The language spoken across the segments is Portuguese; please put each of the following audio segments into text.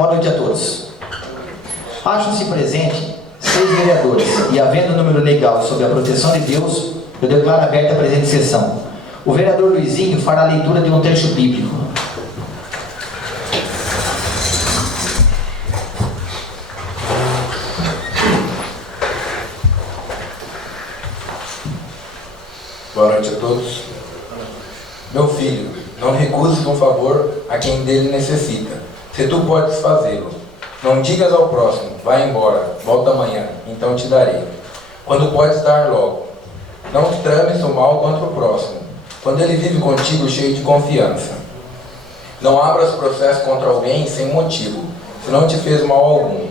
Boa noite a todos. Acham-se presente 6 vereadores e, havendo número legal sob a proteção de Deus, eu declaro aberta a presente sessão. O vereador Luizinho fará a leitura de um trecho bíblico. Boa noite a todos. Meu filho, não recuses um favor a quem dele necessita, se tu podes fazê-lo. Não digas ao próximo, vai embora, volta amanhã, então te darei. Quando podes dar logo. Não trames o mal contra o próximo, quando ele vive contigo cheio de confiança. Não abras processo contra alguém sem motivo, se não te fez mal algum.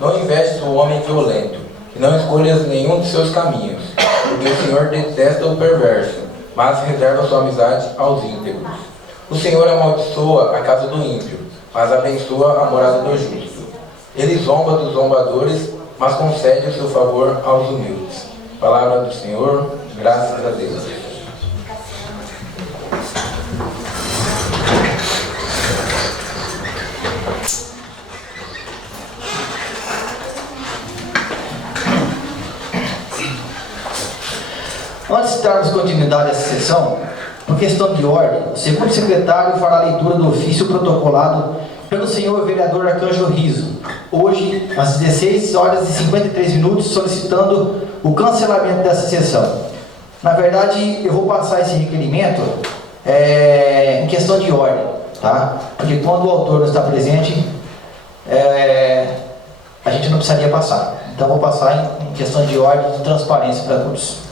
Não invejes o homem violento, e não escolhas nenhum de seus caminhos, porque o Senhor detesta o perverso, mas reserva sua amizade aos íntegros. O Senhor amaldiçoa a casa do ímpio, mas abençoa a morada do justo. Ele zomba dos zombadores, mas concede o seu favor aos humildes. Palavra do Senhor, graças a Deus. Antes de darmos continuidade a essa sessão, por questão de ordem, o segundo secretário fará a leitura do ofício protocolado pelo senhor vereador Arcanjo Riso, hoje, às 16 horas e 53 minutos, solicitando o cancelamento dessa sessão. Na verdade, eu vou passar esse requerimento em questão de ordem, tá? Porque quando o autor não está presente, a gente não precisaria passar. Então, vou passar em questão de ordem e de transparência para todos.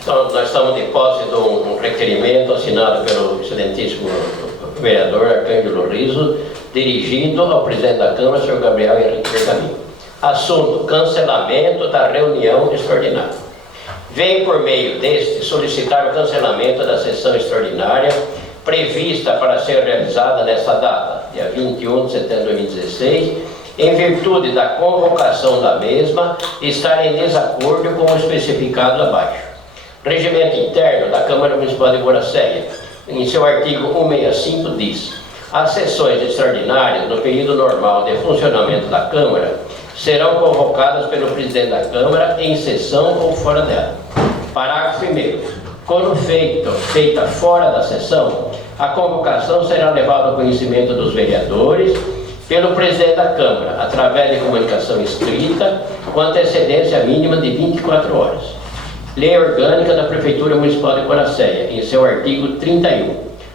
Então, nós estamos de posse de um requerimento assinado pelo excelentíssimo vereador Arcângelo Riso, dirigido ao presidente da Câmara, senhor Gabriel Henrique Pergaminho. Assunto: cancelamento da reunião extraordinária. Venho, por meio deste, solicitar o cancelamento da sessão extraordinária prevista para ser realizada nesta data, dia 21 de setembro de 2016, em virtude da convocação da mesma estar em desacordo com o especificado abaixo. Regimento interno da Câmara Municipal de Guaraceia, em seu artigo 165, diz: as sessões extraordinárias no período normal de funcionamento da Câmara serão convocadas pelo presidente da Câmara em sessão ou fora dela. Parágrafo 1º. Quando feita fora da sessão, a convocação será levada ao conhecimento dos vereadores pelo presidente da Câmara, através de comunicação escrita, com antecedência mínima de 24 horas. Lei Orgânica da Prefeitura Municipal de Guaraceia, em seu artigo 31.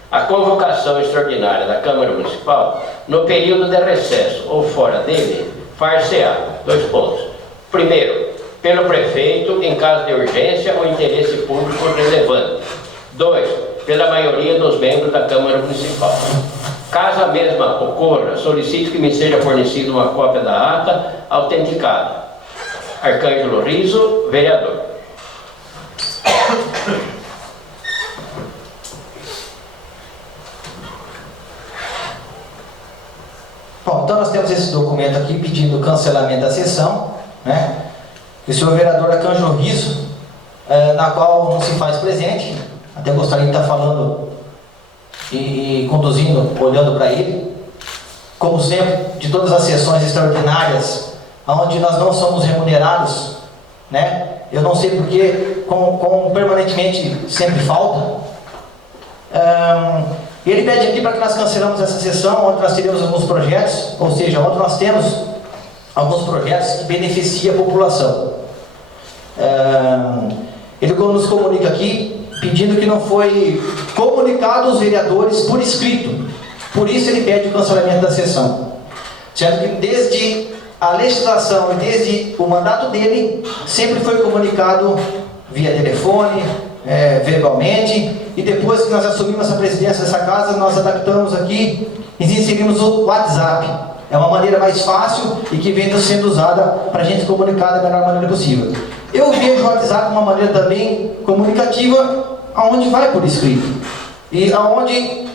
A convocação extraordinária da Câmara Municipal, no período de recesso ou fora dele, far-se-á: 2 pontos. Primeiro, pelo prefeito, em caso de urgência ou interesse público relevante. 2, pela maioria dos membros da Câmara Municipal. Caso a mesma ocorra, solicito que me seja fornecida uma cópia da ata autenticada. Arcângelo Riso, vereador. Bom, então nós temos esse documento aqui pedindo o cancelamento da sessão, né? O senhor vereador Arcanjo Riso, na qual não se faz presente, até gostaria de estar falando e conduzindo, olhando para ele. Como sempre, de todas as sessões extraordinárias, onde nós não somos remunerados, né? Eu não sei porque, como permanentemente sempre falta. Ele pede aqui para que nós cancelamos essa sessão, onde nós teremos alguns projetos, ou seja, onde nós temos alguns projetos que beneficiam a população. Ele nos comunica aqui, pedindo que não foi comunicado aos vereadores por escrito. Por isso ele pede o cancelamento da sessão. Sendo que desde a legislação e desde o mandato dele, sempre foi comunicado via telefone, verbalmente, e depois que nós assumimos a presidência dessa casa, nós adaptamos aqui e inserimos o WhatsApp. É uma maneira mais fácil e que vem sendo usada para a gente comunicar da melhor maneira possível. Eu vejo o WhatsApp uma maneira também comunicativa, aonde vai por escrito. E aonde,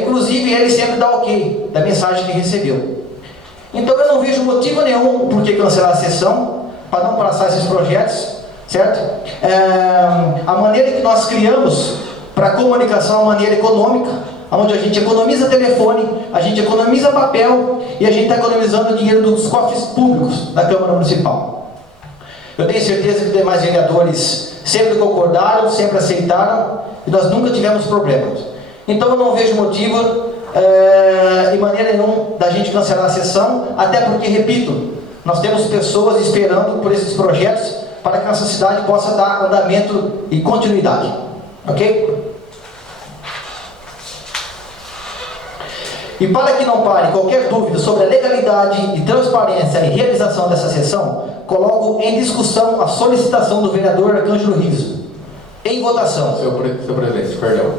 inclusive, ele sempre dá ok da mensagem que recebeu. Então eu não vejo motivo nenhum por que cancelar a sessão, para não passar esses projetos, certo? A maneira que nós criamos para a comunicação é uma maneira econômica, onde a gente economiza telefone, a gente economiza papel e a gente está economizando dinheiro dos cofres públicos da Câmara Municipal. Eu tenho certeza que os demais vereadores sempre concordaram, sempre aceitaram e nós nunca tivemos problemas. Então eu não vejo motivo de maneira nenhuma da gente cancelar a sessão, até porque, repito, nós temos pessoas esperando por esses projetos para que a nossa cidade possa dar andamento e continuidade. Ok? E para que não pare qualquer dúvida sobre a legalidade e transparência e realização dessa sessão, coloco em discussão a solicitação do vereador Arcângelo Riso. Em votação. Senhor presidente, perdão.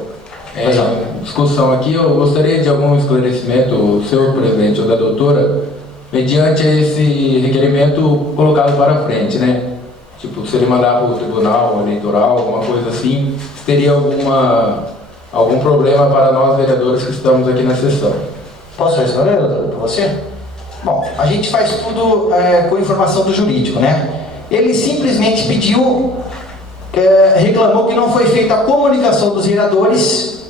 Discussão aqui, eu gostaria de algum esclarecimento, senhor presidente ou da doutora, mediante esse requerimento colocado para frente, né? Tipo, se ele mandar para o tribunal eleitoral, alguma coisa assim, teria algum problema para nós vereadores que estamos aqui na sessão. Posso responder, doutor, para você? Bom, a gente faz tudo com informação do jurídico, né? Ele simplesmente pediu, reclamou que não foi feita a comunicação dos vereadores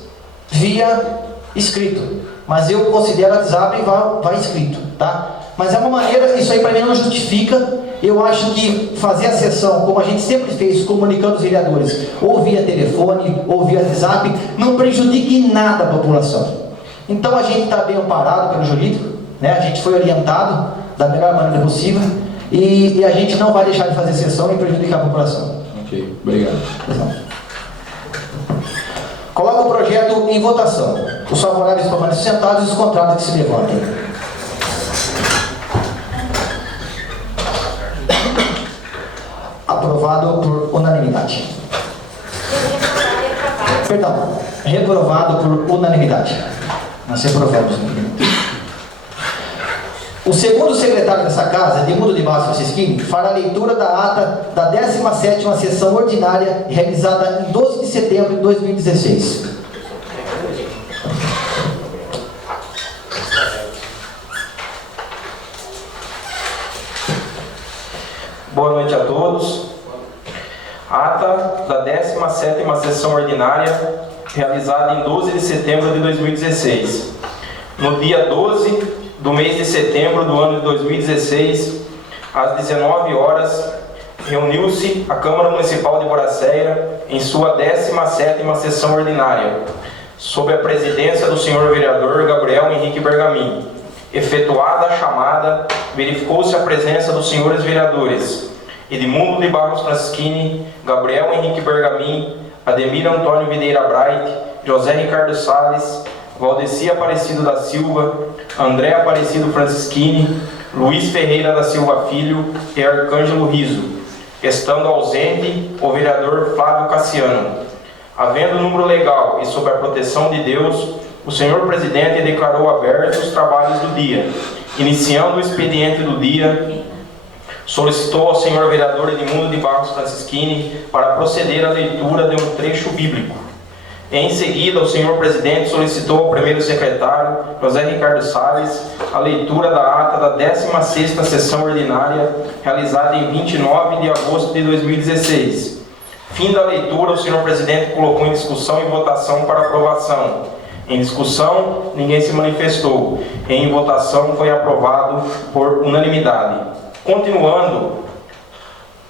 via escrito, mas eu considero o WhatsApp vai escrito, tá? Mas é uma maneira, isso aí para mim não justifica. Eu acho que fazer a sessão, como a gente sempre fez, comunicando os vereadores, ou via telefone, ou via WhatsApp, não prejudique em nada a população. Então a gente está bem amparado pelo jurídico, né? A gente foi orientado da melhor maneira possível, e a gente não vai deixar de fazer sessão e prejudicar a população. Ok, obrigado. Coloca o projeto em votação. Os favoráveis permanecem sentados e os contrários que se levantem. Aprovado por unanimidade. Perdão, reprovado por unanimidade. Nós reprovamos. O segundo secretário dessa casa, Edmundo de Barros Francisquini, fará a leitura da ata da 17ª sessão ordinária, realizada em 12 de setembro de 2016. Boa noite a todos. Ata da 17ª sessão ordinária, realizada em 12 de setembro de 2016. No dia 12 do mês de setembro do ano de 2016, às 19 horas, reuniu-se a Câmara Municipal de Boraceia em sua 17ª sessão ordinária, sob a presidência do senhor vereador Gabriel Henrique Bergamin. Efetuada a chamada, verificou-se a presença dos senhores vereadores Edmundo de Barros Francisquini, Gabriel Henrique Bergamin, Ademir Antônio Videira Bright, José Ricardo Salles, Valdeci Aparecido da Silva, André Aparecido Francisquini, Luiz Ferreira da Silva Filho e Arcângelo Riso, estando ausente o vereador Flávio Cassiano. Havendo número legal e sob a proteção de Deus, o senhor presidente declarou abertos os trabalhos do dia. Iniciando o expediente do dia, solicitou ao senhor vereador Edmundo de Barros Francisquini para proceder à leitura de um trecho bíblico. Em seguida, o senhor presidente solicitou ao primeiro secretário, José Ricardo Salles, a leitura da ata da 16ª sessão ordinária, realizada em 29 de agosto de 2016. Fim da leitura, o senhor presidente colocou em discussão e votação para aprovação. Em discussão, ninguém se manifestou. Em votação, foi aprovado por unanimidade. Continuando,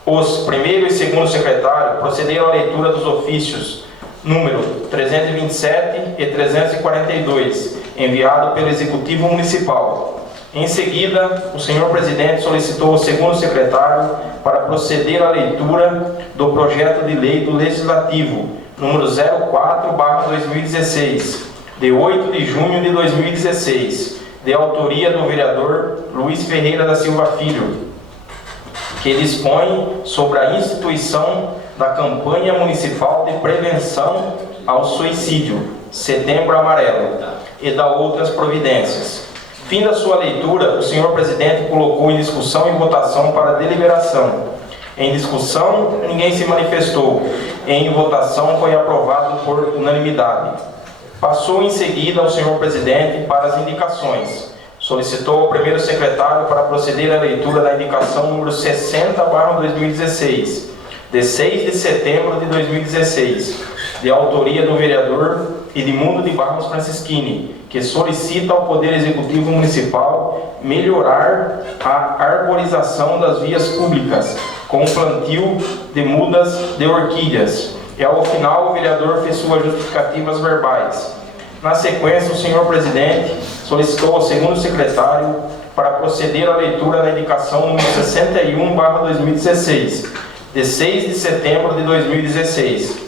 os primeiro e segundo secretário procederam à leitura dos ofícios número 327 e 342, enviado pelo Executivo Municipal. Em seguida, o senhor presidente solicitou ao segundo secretário para proceder à leitura do projeto de lei do Legislativo, número 04/2016, de 8 de junho de 2016, de autoria do vereador Luiz Ferreira da Silva Filho, que dispõe sobre a instituição da campanha municipal de prevenção ao suicídio, Setembro Amarelo, e da outras providências. Fim da sua leitura, o senhor presidente colocou em discussão e votação para deliberação. Em discussão, ninguém se manifestou. Em votação, foi aprovado por unanimidade. Passou em seguida ao senhor presidente para as indicações. Solicitou ao primeiro secretário para proceder à leitura da indicação número 60/2016, de 6 de setembro de 2016, de autoria do vereador Edmundo de Barros Francisquini, que solicita ao Poder Executivo Municipal melhorar a arborização das vias públicas com o plantio de mudas de orquídeas. E ao final, o vereador fez suas justificativas verbais. Na sequência, o senhor presidente solicitou ao segundo secretário para proceder à leitura da indicação número 61/2016, de 6 de setembro de 2016,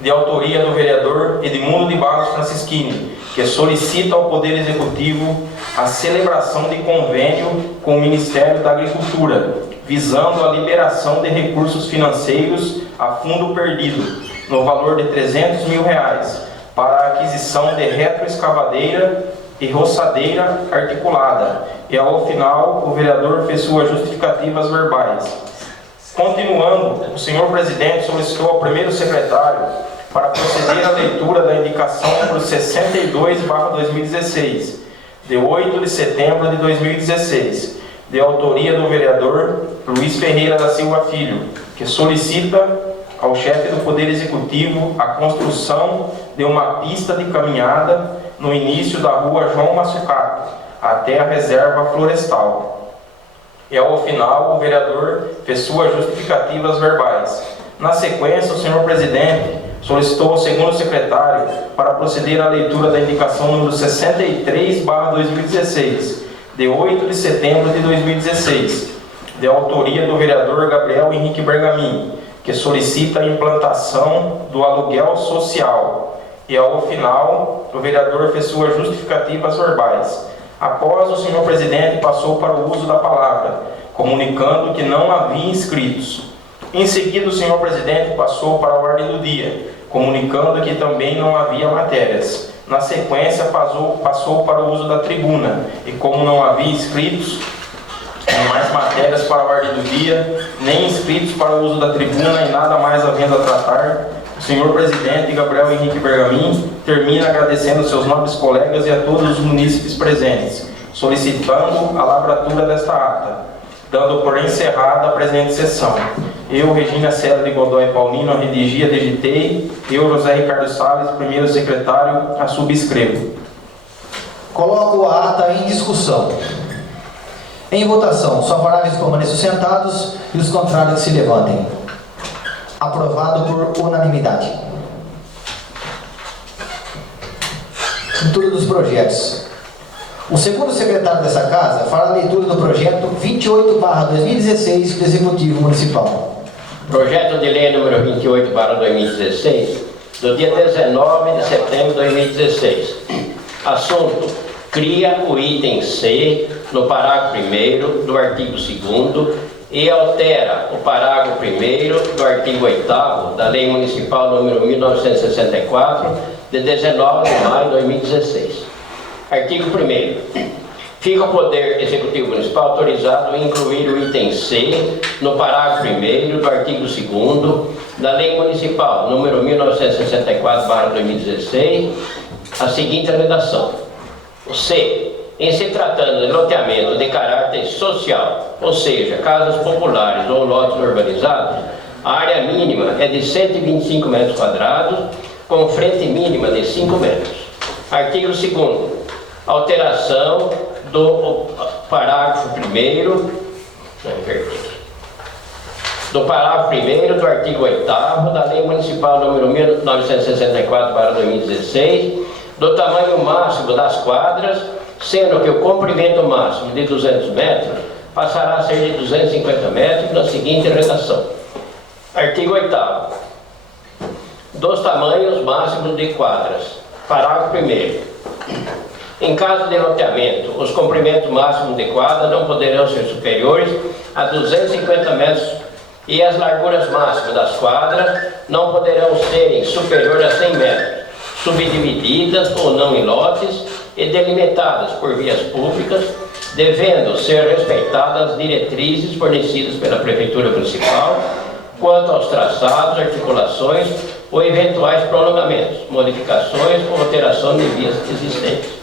de autoria do vereador Edmundo de Barros Francisquini, que solicita ao Poder Executivo a celebração de convênio com o Ministério da Agricultura, visando a liberação de recursos financeiros a fundo perdido, no valor de R$300 mil, para a aquisição de retroescavadeira e roçadeira articulada. E ao final, o vereador fez suas justificativas verbais. Continuando, o senhor presidente solicitou ao primeiro secretário para proceder à leitura da indicação número 62/2016, de 8 de setembro de 2016, de autoria do vereador Luiz Ferreira da Silva Filho, que solicita ao chefe do Poder Executivo a construção de uma pista de caminhada no início da rua João Massucato, até a reserva florestal. E ao final, o vereador fez suas justificativas verbais. Na sequência, o senhor presidente solicitou ao segundo secretário para proceder à leitura da indicação número 63/2016, de 8 de setembro de 2016, de autoria do vereador Gabriel Henrique Bergamin, que solicita a implantação do aluguel social. E ao final, o vereador fez suas justificativas verbais. Após, o senhor presidente passou para o uso da palavra, comunicando que não havia inscritos. Em seguida, o senhor presidente passou para a ordem do dia, comunicando que também não havia matérias. Na sequência, passou para o uso da tribuna, e como não havia inscritos, nem mais matérias para a ordem do dia, nem inscritos para o uso da tribuna e nada mais havendo a tratar, o senhor presidente Gabriel Henrique Bergamin termina agradecendo seus nobres colegas e a todos os munícipes presentes, solicitando a lavratura desta ata, dando por encerrada a presente sessão. Eu, Regina Célia de Godoy Paulino, redigi, digitei. Eu, José Ricardo Salles, primeiro secretário, a subscrevo. Coloco a ata em discussão. Em votação, os favoráveis permaneçam sentados e os contrários se levantem. Aprovado por unanimidade. Leitura dos projetos. O segundo secretário dessa casa fará a leitura do projeto 28/2016 do Executivo Municipal. Projeto de lei número 28/2016, do dia 19 de setembro de 2016. Assunto: cria o item C no parágrafo 1º do artigo 2º e altera o parágrafo 1º do artigo 8º da Lei Municipal número 1964, de 19 de maio de 2016. Artigo 1º. Fica o Poder Executivo Municipal autorizado em incluir o item C no parágrafo 1º do artigo 2º da Lei Municipal número 1964/2016, a seguinte redação: o C. Em se tratando de loteamento de caráter social, ou seja, casas populares ou lotes urbanizados, a área mínima é de 125 metros quadrados, com frente mínima de 5 metros. Artigo 2º. Alteração do parágrafo 1º, do parágrafo 1º do artigo 8º da Lei Municipal número 1964/2016, do tamanho máximo das quadras, sendo que o comprimento máximo de 200 metros passará a ser de 250 metros, na seguinte redação. Artigo 8º. Dos tamanhos máximos de quadras. Parágrafo 1º. Em caso de loteamento, os comprimentos máximos de quadra não poderão ser superiores a 250 metros e as larguras máximas das quadras não poderão serem superiores a 100 metros, subdivididas ou não em lotes e delimitadas por vias públicas, devendo ser respeitadas as diretrizes fornecidas pela Prefeitura Municipal quanto aos traçados, articulações ou eventuais prolongamentos, modificações ou alteração de vias existentes.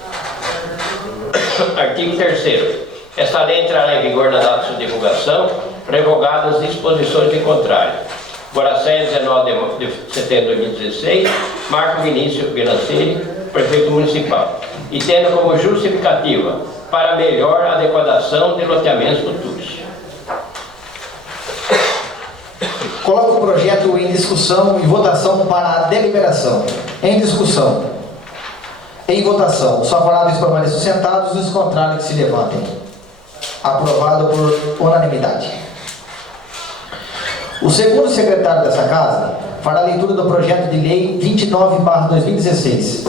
Artigo 3º. Esta lei entrará em vigor na data de sua divulgação, revogadas as disposições de contrário. Boracéia, 19 de setembro de 2016, Marco Vinícius Bilancieri, prefeito municipal, e tendo como justificativa para melhor adequação de loteamentos futuros. Coloco o projeto em discussão e votação para a deliberação. Em discussão. Em votação. Os favoráveis permaneçam sentados e os contrários que se levantem. Aprovado por unanimidade. O segundo secretário dessa casa fará a leitura do projeto de lei 29/2016.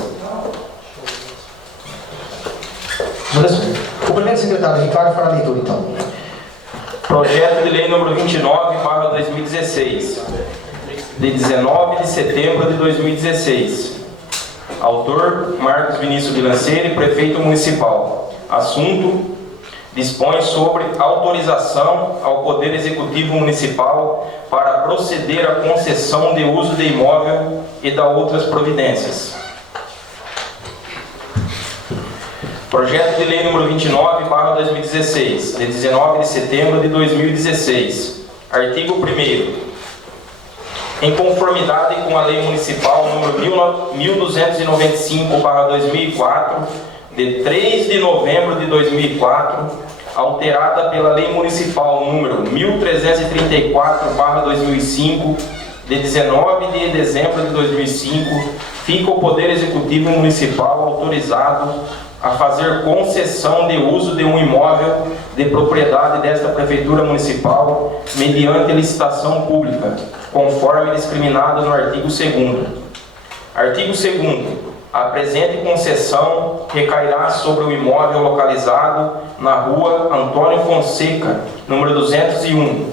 O primeiro secretário, Ricardo, fará a leitura, então. Projeto de lei número 29/2016, de 19 de setembro de 2016. Autor, Marcos Vinícius Bilancieri, prefeito municipal. Assunto: dispõe sobre autorização ao Poder Executivo Municipal para proceder à concessão de uso de imóvel e da outras providências. Projeto de lei número 29/2016, de 19 de setembro de 2016. Artigo 1º. Em conformidade com a Lei Municipal número 1295/2004, de 3 de novembro de 2004, alterada pela Lei Municipal número 1334/2005, de 19 de dezembro de 2005, fica o Poder Executivo Municipal autorizado a fazer concessão de uso de um imóvel de propriedade desta Prefeitura Municipal mediante licitação pública, conforme discriminado no artigo 2º. Artigo 2º. A presente concessão recairá sobre o imóvel localizado na rua Antônio Fonseca, número 201,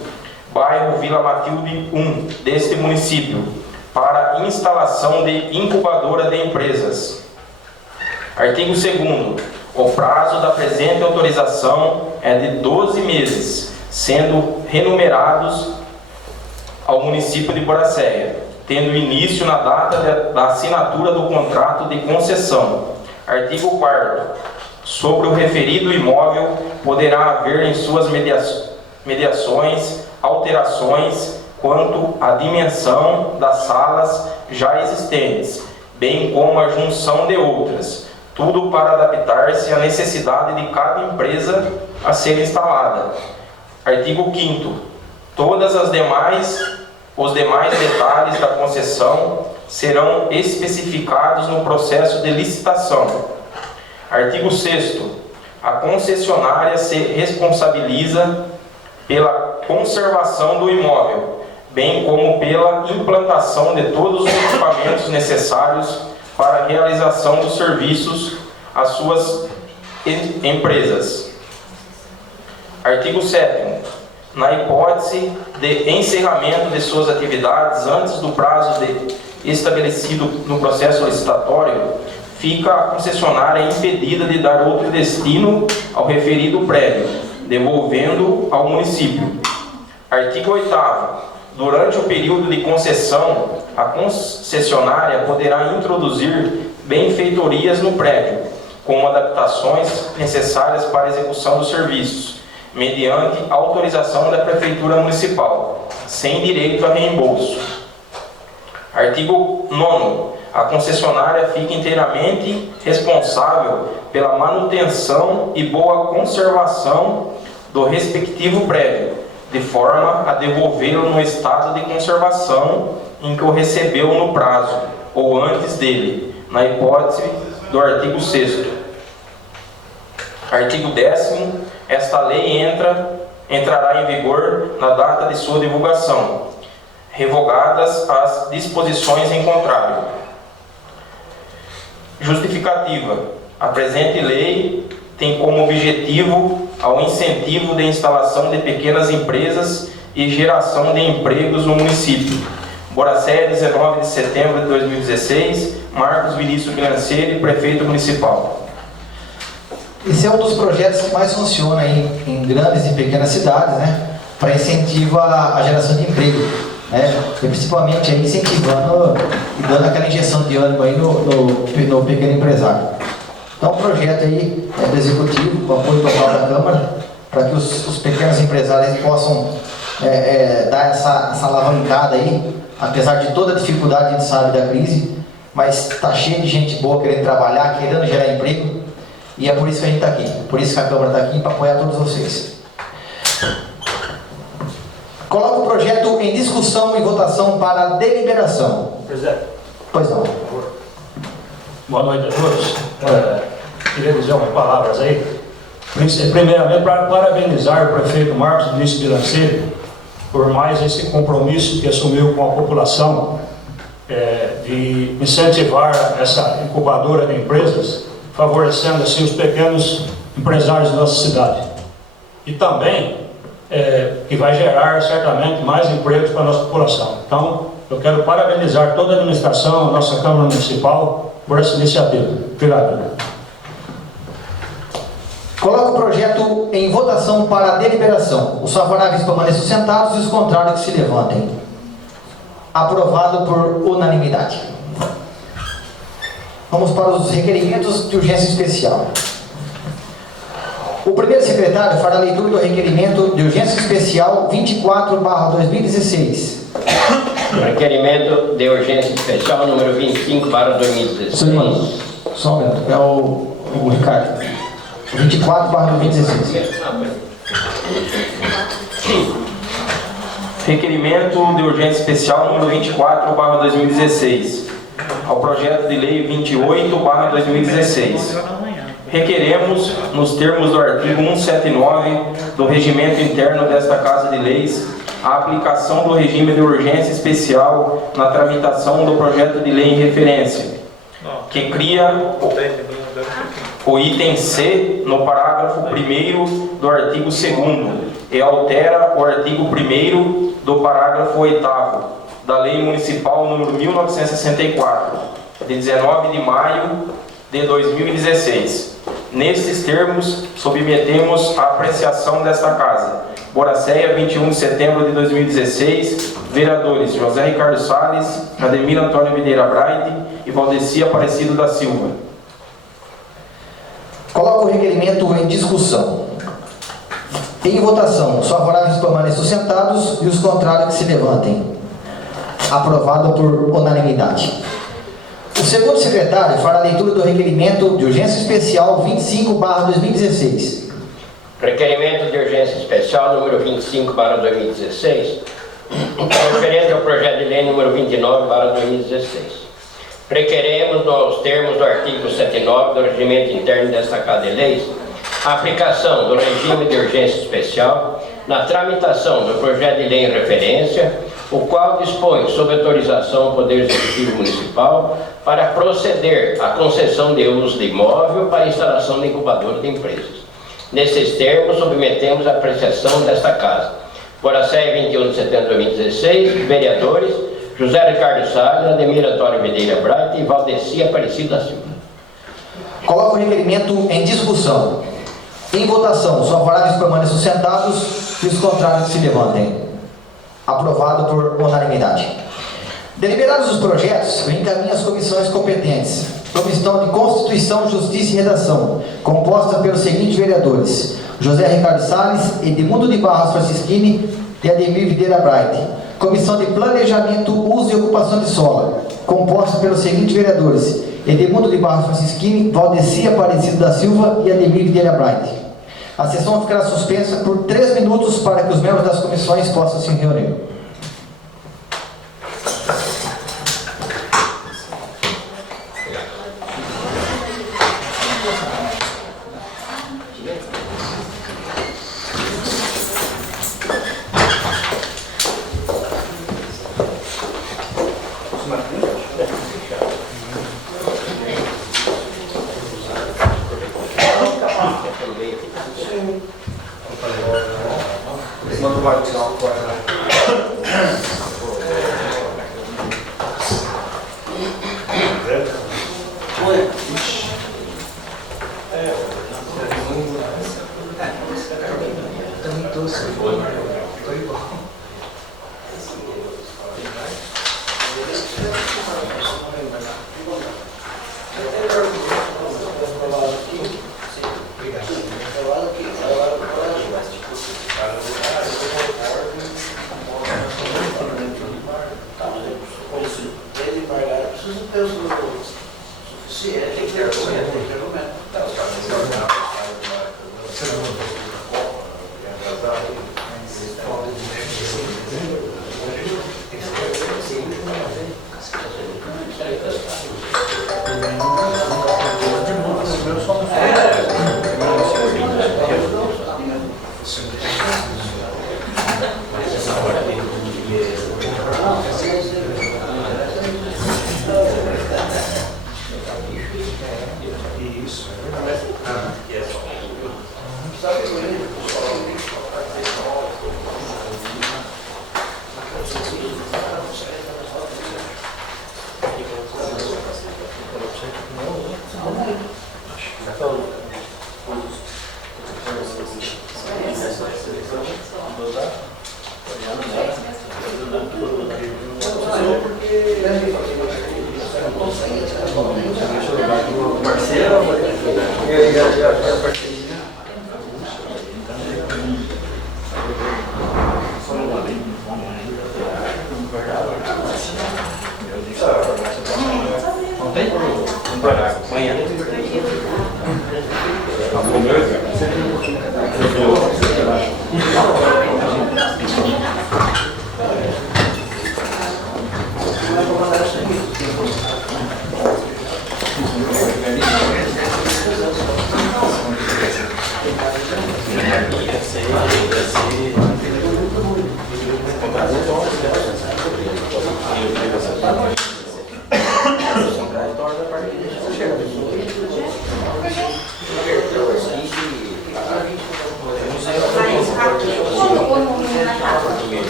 bairro Vila Matilde 1, deste município, para instalação de incubadora de empresas. Artigo 2º. O prazo da presente autorização é de 12 meses, sendo renumerados ao município de Boracéia, tendo início na data da assinatura do contrato de concessão. Artigo 4º. Sobre o referido imóvel, poderá haver em suas mediações alterações quanto à dimensão das salas já existentes, bem como a junção de outras, tudo para adaptar-se à necessidade de cada empresa a ser instalada. Artigo 5º. Os demais detalhes da concessão serão especificados no processo de licitação. Artigo 6º. A concessionária se responsabiliza pela conservação do imóvel, bem como pela implantação de todos os equipamentos necessários para a realização dos serviços às suas empresas. Artigo 7º. Na hipótese de encerramento de suas atividades antes do prazo estabelecido no processo licitatório, fica a concessionária impedida de dar outro destino ao referido prédio, devolvendo ao município. Artigo 8º. Durante o período de concessão, a concessionária poderá introduzir benfeitorias no prédio, com adaptações necessárias para a execução dos serviços, mediante autorização da Prefeitura Municipal, sem direito a reembolso. Artigo 9º. A concessionária fica inteiramente responsável pela manutenção e boa conservação do respectivo prédio, de forma a devolvê-lo no estado de conservação em que o recebeu no prazo, ou antes dele, na hipótese do artigo 6º. Artigo 10º. Esta lei entrará em vigor na data de sua divulgação, revogadas as disposições em contrário. Justificativa. A presente lei tem como objetivo ao incentivo de instalação de pequenas empresas e geração de empregos no município. Boracéia, 19 de setembro de 2016, Marcos Vinícius Bilancieri, prefeito municipal. Esse é um dos projetos que mais funciona aí em grandes e pequenas cidades, né? Para incentivar a geração de emprego, né? E principalmente aí incentivando e dando aquela injeção de ânimo aí no pequeno empresário. Então, o projeto aí é do Executivo, com apoio total da Câmara, para que os pequenos empresários possam dar essa alavancada aí, apesar de toda a dificuldade, a gente sabe da crise, mas está cheio de gente boa querendo trabalhar, querendo gerar emprego, e é por isso que a gente está aqui, por isso que a Câmara está aqui, para apoiar todos vocês. Coloco o projeto em discussão e votação para deliberação. Presidente. Pois não. Por favor. Boa noite a todos. Queria dizer umas palavras aí. Primeiramente, para parabenizar o prefeito Marcos Vinícius Bilancieri por mais esse compromisso que assumiu com a população de incentivar essa incubadora de empresas, favorecendo assim os pequenos empresários da nossa cidade. E também que vai gerar certamente mais empregos para a nossa população. Então, eu quero parabenizar toda a administração, a nossa Câmara Municipal, por essa iniciativa. Obrigado. Coloco o projeto em votação para deliberação. Os favoráveis permaneçam sentados e os contrários que se levantem. Aprovado por unanimidade. Vamos para os requerimentos de urgência especial. O primeiro secretário fará a leitura do requerimento de urgência especial 24/2016. Requerimento de urgência especial número 25/2016. Só um momento, é o Ricardo. 24/2016. Requerimento de urgência especial número 24/2016 ao projeto de lei 28/2016. Requeremos, nos termos do artigo 179 do regimento interno desta Casa de Leis, a aplicação do regime de urgência especial na tramitação do projeto de lei em referência, que cria o item C no parágrafo 1º do artigo 2º e altera o artigo 1º do parágrafo 8º da Lei Municipal número 1964, de 19 de maio de 2016. Nestes termos, submetemos à apreciação desta Casa. Boracéia, 21 de setembro de 2016, vereadores José Ricardo Salles, Ademir Antônio Videira Braide e Valdeci Aparecido da Silva. Coloco o requerimento em discussão. Em votação, os favoráveis permaneçam sentados e os contrários que se levantem. Aprovado por unanimidade. O segundo secretário fará a leitura do requerimento de urgência especial 25/2016. Requerimento de urgência especial número 25/2016, referente ao projeto de lei número 29/2016. Requeremos, nos termos do artigo 79 do regimento interno desta Casa de Leis, a aplicação do regime de urgência especial na tramitação do projeto de lei em referência, o qual dispõe sob autorização do Poder Executivo Municipal para proceder à concessão de uso de imóvel para instalação de incubadora de empresas. Nesses termos, submetemos à apreciação desta Casa. Boracéia, 21 de setembro de 2016, vereadores José Ricardo Salles, Ademir Antônio Videira Braite e Valdeci Aparecido da Silva. Coloco o requerimento em discussão. Em votação, os favoráveis permaneçam sentados e os contrários se levantem. Aprovado por unanimidade. Deliberados os projetos, eu encaminho as comissões competentes. Comissão de Constituição, Justiça e Redação, composta pelos seguintes vereadores: José Ricardo Salles, Edmundo de Barros Francischini e Ademir Videira Braite. Comissão de Planejamento, Uso e Ocupação de Solo, composta pelos seguintes vereadores: Edmundo de Barros Francischini, Valdeci Aparecido da Silva e Ademir Videira Braite. A sessão ficará suspensa por 3 minutos para que os membros das comissões possam se reunir.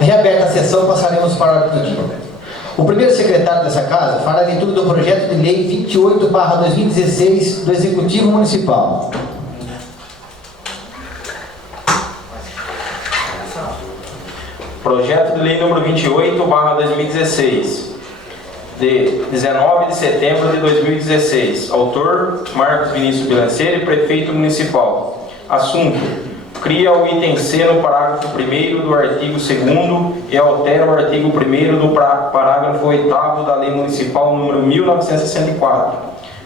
Reaberta a sessão, passaremos para a ordem do dia. O primeiro secretário dessa casa fará a leitura do projeto de lei 28/2016 do Executivo Municipal. Projeto de lei número 28/2016, de 19 de setembro de 2016. Autor, Marcos Vinícius Bilancieri, prefeito municipal. Assunto: cria o item C no parágrafo 1º do artigo 2º e altera o artigo 1º do parágrafo 8º da Lei Municipal número 1964,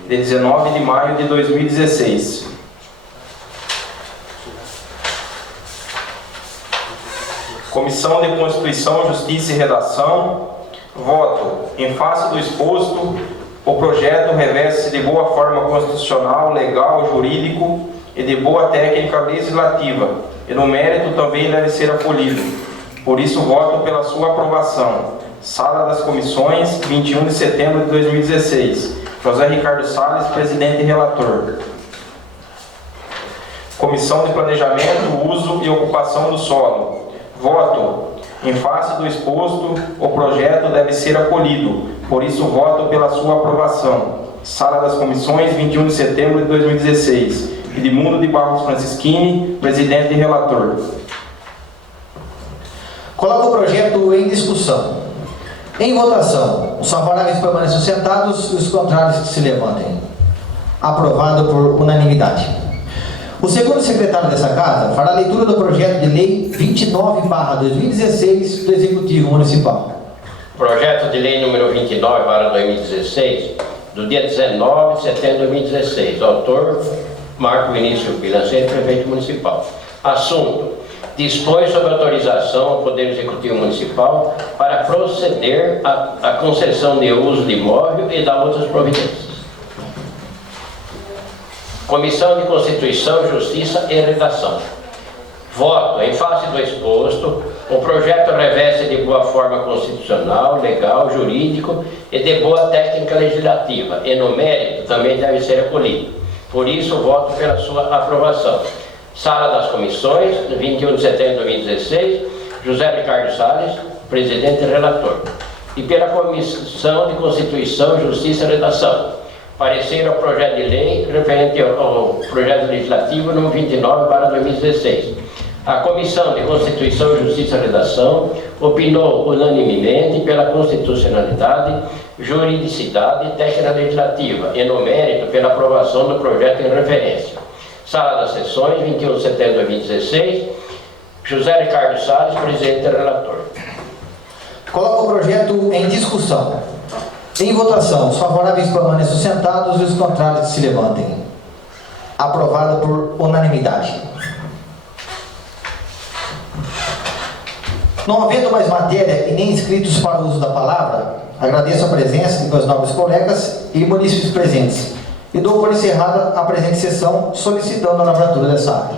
de 19 de maio de 2016. Comissão de Constituição, Justiça e Redação. Voto. Em face do exposto, o projeto reveste-se de boa forma constitucional, legal, jurídico e de boa técnica legislativa, e no mérito também deve ser acolhido. Por isso, voto pela sua aprovação. Sala das Comissões, 21 de setembro de 2016. José Ricardo Salles, presidente e relator. Comissão de Planejamento, Uso e Ocupação do Solo. Voto. Em face do exposto, o projeto deve ser acolhido. Por isso, voto pela sua aprovação. Sala das Comissões, 21 de setembro de 2016. Edmundo de Barros Francisquini, presidente e relator. Coloco o projeto em discussão. Em votação, os favoráveis permaneçam sentados e os contrários que se levantem. Aprovado por unanimidade. O segundo secretário dessa Casa fará a leitura do projeto de lei 29/2016 do Executivo Municipal. Projeto de lei número 29/2016, do dia 19 de setembro de 2016. Autor, Marco Vinícius Bilancieri, prefeito municipal. Assunto: dispõe sobre autorização ao Poder Executivo Municipal para proceder à concessão de uso de imóvel e da outras providências. Comissão de Constituição, Justiça e Redação. Voto. Em face do exposto, o projeto reveste de boa forma constitucional, legal, jurídico e de boa técnica legislativa, e no mérito também deve ser acolhido. Por isso, voto pela sua aprovação. Sala das Comissões, 21 de setembro de 2016, José Ricardo Salles, presidente e relator. E pela Comissão de Constituição, Justiça e Redação. Parecer ao projeto de lei referente ao projeto legislativo número 29/2016. A Comissão de Constituição, Justiça e Redação opinou unanimemente pela constitucionalidade, juridicidade e técnica legislativa, e no mérito pela aprovação do projeto em referência. Sala das Sessões, 21 de setembro de 2016, José Ricardo Salles, presidente e relator. Coloco o projeto em discussão. Em votação, os favoráveis permaneçam sentados e os contrários que se levantem. Aprovado por unanimidade. Não havendo mais matéria e nem inscritos para o uso da palavra, agradeço a presença de meus nobres colegas e munícipes presentes e dou por encerrada a presente sessão, solicitando a lavratura dessa ata.